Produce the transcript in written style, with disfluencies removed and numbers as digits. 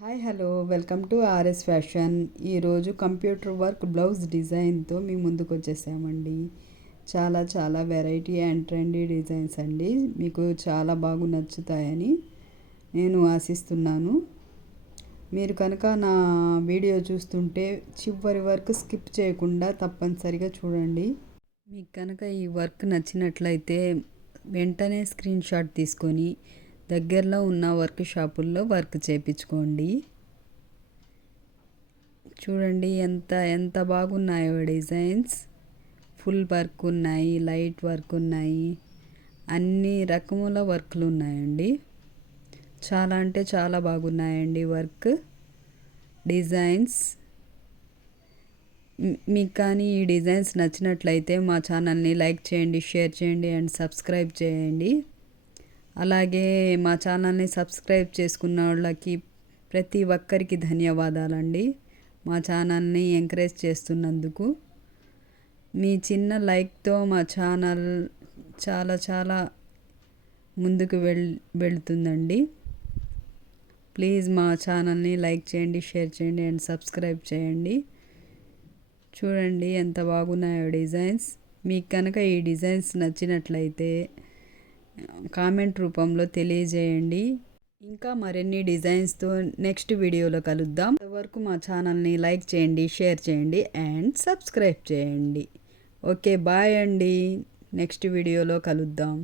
Hi hello welcome to RS fashion. ఈరోజు computer work blouse డిజైన్తో మీ ముందుకు వచ్చేసామండి. చాలా చాలా వెరైటీ అండ్ ట్రెండీ డిజైన్స్ అండి. మీకు చాలా బాగా నచ్చుతాయని నేను ఆశిస్తున్నాను. మీరు కనుక నా వీడియో చూస్తుంటే చివరి వరకు స్కిప్ చేయకుండా తప్పనిసరిగా చూడండి. మీకు కనుక ఈ వర్క్ నచ్చినట్లయితే వెంటనే స్క్రీన్ షాట్ తీసుకొని దగ్గరలో ఉన్న వర్క్ షాపుల్లో వర్క్ చేయించుకోండి. చూడండి ఎంత ఎంత బాగున్నాయో డిజైన్స్. ఫుల్ వర్క్ ఉన్నాయి, లైట్ వర్క్ ఉన్నాయి, అన్ని రకముల వర్క్లు ఉన్నాయండి. చాలా అంటే చాలా బాగున్నాయండి వర్క్ డిజైన్స్. మీకు కానీ ఈ డిజైన్స్ నచ్చినట్లయితే మా ఛానల్ని లైక్ చేయండి, షేర్ చేయండి అండ్ సబ్స్క్రైబ్ చేయండి. అలాగే మా ఛానల్ని సబ్స్క్రైబ్ చేసుకున్న వాళ్ళకి ప్రతి ఒక్కరికి ధన్యవాదాలండి. మా ఛానల్ని ఎంకరేజ్ చేస్తున్నందుకు. మీ చిన్న లైక్తో మా ఛానల్ చాలా చాలా ముందుకు వెళ్తుందండి. ప్లీజ్ మా ఛానల్ని లైక్ చేయండి, షేర్ చేయండి అండ్ సబ్స్క్రైబ్ చేయండి. చూడండి ఎంత బాగున్నాయో డిజైన్స్. మీకు కనుక ఈ డిజైన్స్ నచ్చినట్లయితే కామెంట్ రూపంలో తెలియజేయండి. ఇంకా మరిన్ని డిజైన్స్తో నెక్స్ట్ వీడియోలో కలుద్దాం. అంతవరకు మా ఛానల్ని లైక్ చేయండి, షేర్ చేయండి అండ్ సబ్స్క్రైబ్ చేయండి. ఓకే, బాయ్ అండి. నెక్స్ట్ వీడియోలో కలుద్దాం.